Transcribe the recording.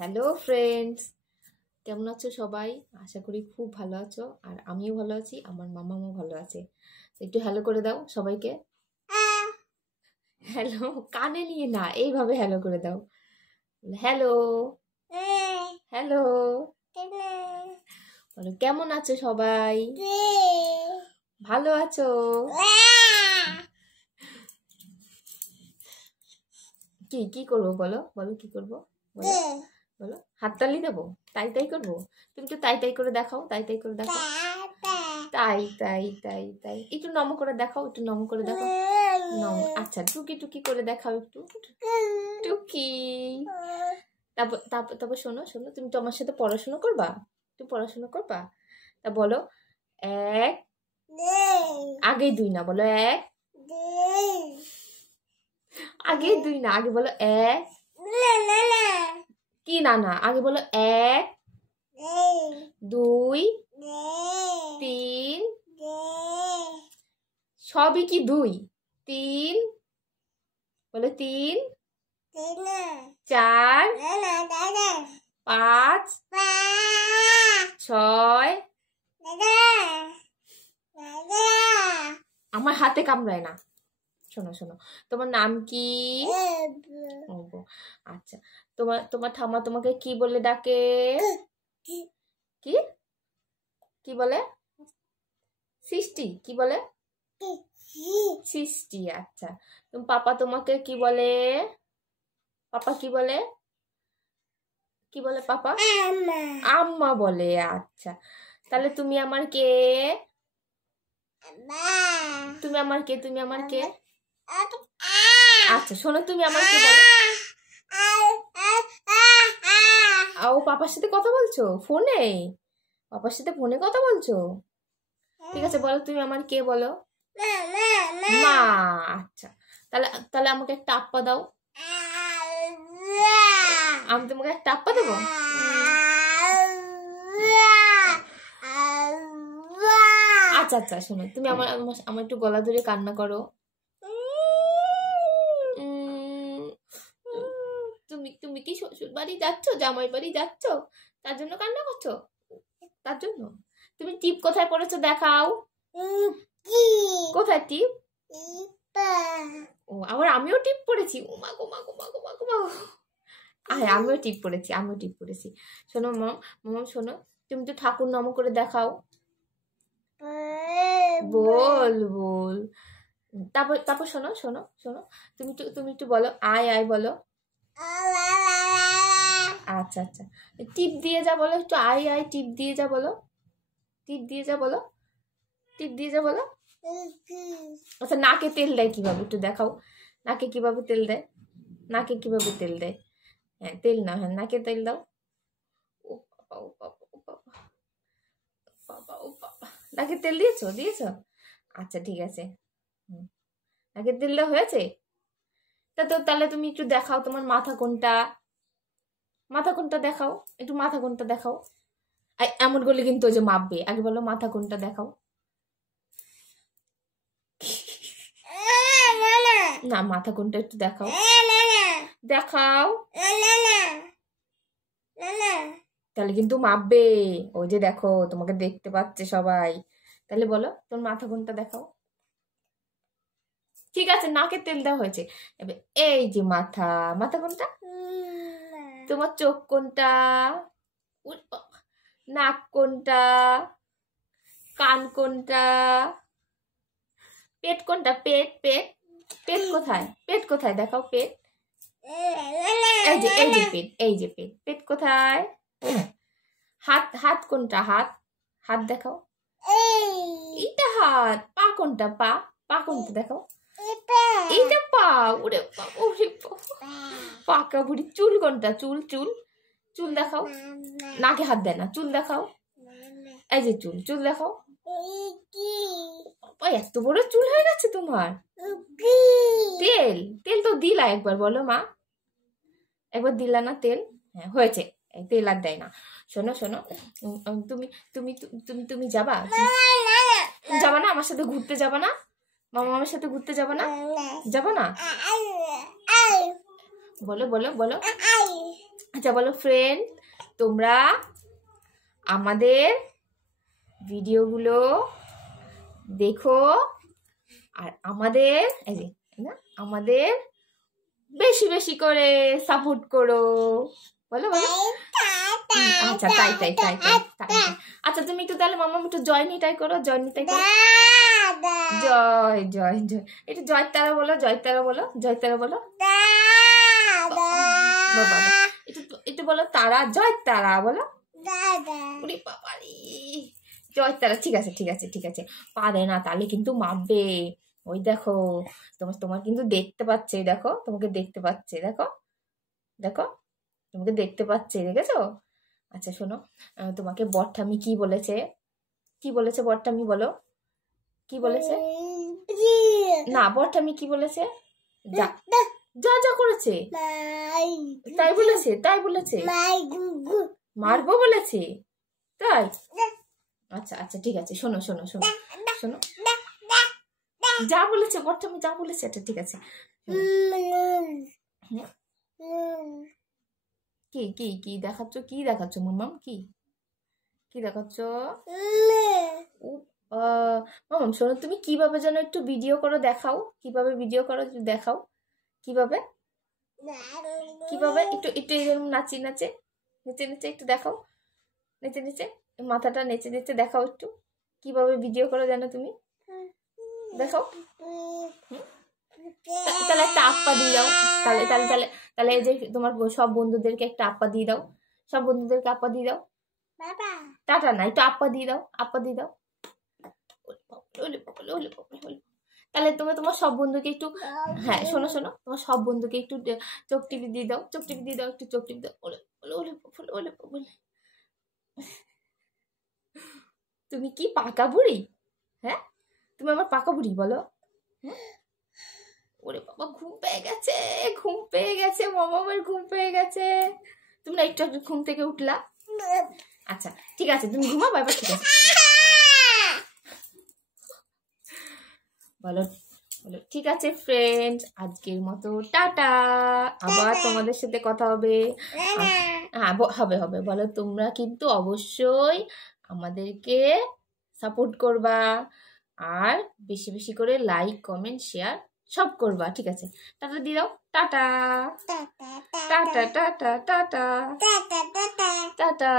Hello friends, কেমন আছো সবাই? আশা করি খুব ভালো আছো। আর আমিও ভালো আছি, আমার মামাও ভালো আছে। একটু হ্যালো করে দাও সবাইকে। হ্যালো কানে নিয়ে না, এইভাবে হ্যালো করে দাও। হ্যালো হ্যালো বলো, কেমন আছো সবাই? ভালো আছো? কি কি করবো বলো, বলো কি করবো বলো, বলো হাততালি দেবো? তাই তাই করবো? তুমি তো তাই তাই করে দেখাও, তাই তাই করে দেখাও। তাই তাই তাই তাই একটু নম করে দেখাও, একটু নম করে দেখাও। নম, আচ্ছা টুকি টুকি করে দেখাও, একটু টুকি। তারপর তারপর তারপর শোনো শোনো, তুমি তো আমার সাথে পড়াশোনা করবা, একটু পড়াশোনা করবা। তা বলো এক, আগে দুই না, বলো এক, আগে দুই না, আগে বলো এক। কি না না, আগে বলো এক, দুই, তিন, সবই কি দুই? তিন, বলো তিন, চার, পাঁচ, ছয়। আমার হাতে কামড়ায় না। শোনো শোনো, তোমার নাম কি? আচ্ছা, তোমার তোমার ঠাম্মা তোমাকে কি বলে ডাকে? কি কি বলে? সৃষ্টি কি বলে? সৃষ্টি। আচ্ছা, পাপা তোমাকে কি বলে? পাপা কি বলে? কি বলে পাপা? আম্মা বলে। আচ্ছা, তাহলে তুমি আমার কে? তুমি আমার কে? তুমি আমার কে? আচ্ছা শোনো, তুমি আমার কে বলো? ও পাপার সাথে কথা বলছো ফোনে? পাপার সাথে ফোনে কথা বলছো? ঠিক আছে, বলো তুমি আমার কে বলো? মা। আচ্ছা, তাহলে তাহলে আমাকে একটা আপ্পা দাও। আমি তোমাকে একটা আপ্পা দেবো। আচ্ছা আচ্ছা শোনো, তুমি আমার আমার একটু গলা ধরে কান্না করো। তুমি তুমি কি শ্বশুর বাড়ি যাচ্ছ, জামাই বাড়ি যাচ্ছ, তার জন্য কান্না করছো? তার জন্য? তুমি টিপ কোথায় পড়েছো দেখাও। কোথায় টিপ? ও, আবার আমিও টিপ পড়েছি। ও মা গো মা গো মা গো মা গো মা গো। আরে আমিও টিপ পড়েছি, আমিও টিপ পড়েছি। শোনো মাম, শোনো, তুমি তো ঠাকুর নম করে দেখাও। বল বল। তারপর তারপর শোনো শোনো শোনো, তুমি একটু বলো আয় আয় বলো। আচ্ছা আচ্ছা, টিপ দিয়ে যা বলো, একটু আয় আয় টিপ দিয়ে যা বলো, টিপ দিয়ে যা বলো, টিপ দিয়ে যা বলো। আচ্ছা, নাকে তেল দেয় কিভাবে একটু দেখাও। নাকে কিভাবে তেল দেয়? নাকে কিভাবে তেল দেয়? হ্যাঁ তেল না, হ্যাঁ নাকে তেল দাও। ও বাবা ও বাবা ও বাবা বাবা ও বাবা, নাকে তেল দিয়েছো দিয়েছো? আচ্ছা ঠিক আছে, নাকে তেল দেওয়া হয়েছে। তা তো তাহলে তুমি একটু দেখাও তোমার মাথা কোনটা, মাথা কোনটা দেখাও, একটু মাথা কোনটা দেখাও। এমন করলে কিন্তু ওই যে মাপবে, আগে বলো মাথা কোনটা দেখাও। না, মাথা কোনটা একটু দেখাও, দেখাও। তাহলে কিন্তু মাপবে, ওই যে দেখো তোমাকে দেখতে পাচ্ছে সবাই। তাহলে বলো তোর মাথা কোনটা দেখাও। ঠিক আছে, নাকে তেল দেওয়া হয়েছে, এবার এই যে মাথা, মাথা কোনটা? তোমার চোখ কোনটা? নাক কোনটা? কান কোনটা? পেট কোনটা? পেট পেট পেট কোথায়? পেট কোথায় দেখাও পেট। এই যে পেট, এই যে পেট, পেট কোথায়? হাত, হাত কোনটা? হাত, হাত দেখাও। এইটা হাত। পা কোনটা? পা, পা কোনটা দেখাও। এইটা পা। ওরে ওরে পাকা বুড়ি। চুল কোনটা? চুল, চুল, চুল দেখাও। নাকে হাত দেয় না, চুল দেখাও। এই যে চুল, চুল দেখাও। এত বড় চুল হয়ে গেছে তোমার। তেল, তেল তো দিলা একবার, বলো মা, একবার দিলা না তেল? হ্যাঁ হয়েছে, তেল আর দেয় না। শোনো শোনো, তুমি তুমি তুমি তুমি যাবা, যাবা না আমার সাথে ঘুরতে? যাবা না মামা, আমার সাথে ঘুরতে যাবা না? যাবো না? বলো বলো বলো। আচ্ছা বলো ফ্রেন্ড, তোমরা আমাদের ভিডিওগুলো দেখো আর আমাদের এই যে না আমাদের বেশি বেশি করে সাপোর্ট করো। বলো বলো। আচ্ছা তাই তাই তাই তাই তাই। আচ্ছা তুমি একটু তাহলে মামা একটু জয় নিটাই করো, জয় নিটাই করো। জয় জয় জয়, একটু জয় তারা বলো, জয় তারা বলো, জয় তারা বলো। বাবা একটু একটু বলো তারা, জয় তারা বলো। ওরে বাবারে জয় তারা। ঠিক আছে ঠিক আছে ঠিক আছে, পারে না তাহলে কিন্তু মাপবে। ওই দেখো তোমার তোমার কিন্তু দেখতে পাচ্ছে, দেখো তোমাকে দেখতে পাচ্ছে, দেখো দেখো তোমাকে দেখতে পাচ্ছে, দেখেছো? আচ্ছা শোনো, তোমাকে বটঠামি কি বলেছে, কি বলেছে বটঠামি বলো, কি বলেছে? না বটঠামি কি বলেছে? যা যা যা করেছে তাই বলেছে, তাই বলেছে মারবো বলেছে তাই? আচ্ছা আচ্ছা ঠিক আছে, শোনো শোনো শোনো শোনো, যা বলেছে বটঠামি যা বলেছে এটা ঠিক আছে। কি কি কি দেখাচ্ছ, কি দেখাচ্ছ মাম্মাম, কি কি দেখাচ্ছ? মামাম শোনো, তুমি কিভাবে যেন একটু ভিডিও করো দেখাও, কিভাবে ভিডিও করো দেখাও, কিভাবে কিভাবে একটু একটু এরকম নাচি নাচে নেচে নেচে একটু দেখাও, নেচে নেচে মাথাটা নেচে নেচে দেখাও একটু, কিভাবে ভিডিও করো জানো তুমি, দেখাও। তাহলে একটা আপ্পা দিয়ে দাও, তাহলে তাহলে তাহলে তাহলে এই যে তোমার সব বন্ধুদেরকে একটা আপ্পা দিয়ে দাও, সব বন্ধুদেরকে আপ্পা দিয়ে দাও। টাটা না, একটু আপ্পা দিয়ে দাও, আপ্পা দিয়ে দাও। তাহলে তুমি তোমার সব বন্ধুকে একটু, হ্যাঁ শোনো শোনো, তোমার সব বন্ধুকে একটু চোখ টিপি দিয়ে দাও, চোখ টিপি দিয়ে দাও, একটু চোখ টিপি দাও। ওলে ওলে ওলে ওলে ওলে। তুমি কি পাকা বুড়ি? হ্যাঁ তুমি আমার পাকা বুড়ি বলো। ওরে বাবা ঘুম পেয়ে গেছে, ঘুম পেয়ে গেছে, মামামের ঘুম পেয়ে গেছে। তুমি না একটু একটু ঘুম থেকে উঠলা। আচ্ছা ঠিক আছে তুমি ঘুমাও, বাবা ঠিক আছে। বলো বলো ঠিক আছে ফ্রেন্ড, আজকের মতো টাটা, আবার তোমাদের সাথে কথা হবে। হ্যাঁ হবে হবে। বলো তোমরা কিন্তু অবশ্যই আমাদেরকে সাপোর্ট করবা আর বেশি বেশি করে লাইক কমেন্ট শেয়ার সব করবা, ঠিক আছে? টাটা দিয়ে দাও, tata tata tata tata tata tata.